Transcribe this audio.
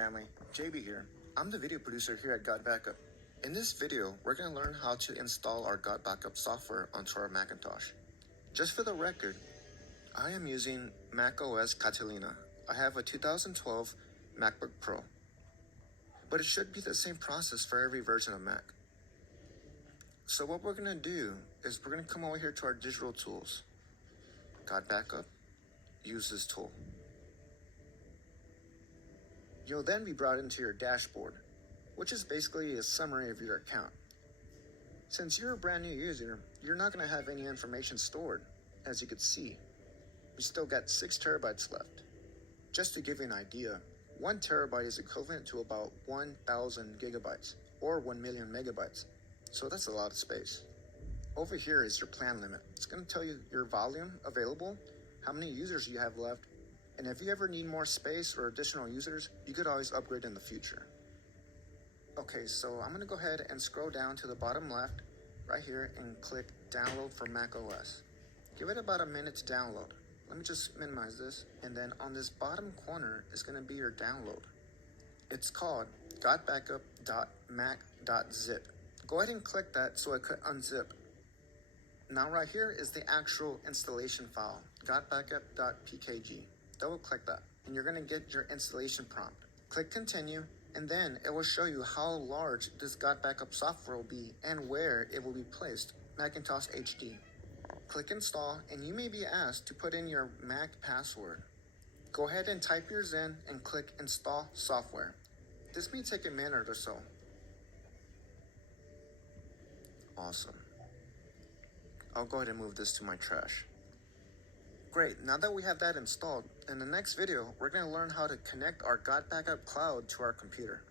family, JB here. I'm the video producer here at Gotbackup. In this video, we're going to learn how to install our Gotbackup software onto our Macintosh. Just for the record, I am using Mac OS Catalina. I have a 2012 MacBook Pro. But it should be the same process for every version of Mac. So what we're going to do is we're going to come over here to our digital tools. Gotbackup, use this tool. You'll then be brought into your dashboard, which is basically a summary of your account. Since you're a brand new user, you're not going to have any information stored. As you can see, we still got 6 terabytes left. Just to give you an idea, 1 terabyte is equivalent to about 1,000 gigabytes or 1 million megabytes. So that's a lot of space. Over here is your plan limit. It's going to tell you your volume available, how many users you have left, and if you ever need more space or additional users, you could always upgrade in the future. Okay, so I'm going to go ahead and scroll down to the bottom left right here and click download for Mac OS. Give it about a minute to download. Let me just minimize this, and then on this bottom corner is going to be your download. It's called gotbackup.mac.zip. Go ahead and click that so it could unzip. Now right here is the actual installation file, gotbackup.pkg. Double click that and you're going to get your installation prompt. Click continue and then it will show you how large this Gotbackup software will be and where it will be placed, Macintosh HD. Click install and you may be asked to put in your Mac password. Go ahead and type yours in and click install software. This may take a minute or so. Awesome. I'll go ahead and move this to my trash. Great, now that we have that installed, in the next video, we're going to learn how to connect our Gotbackup cloud to our computer.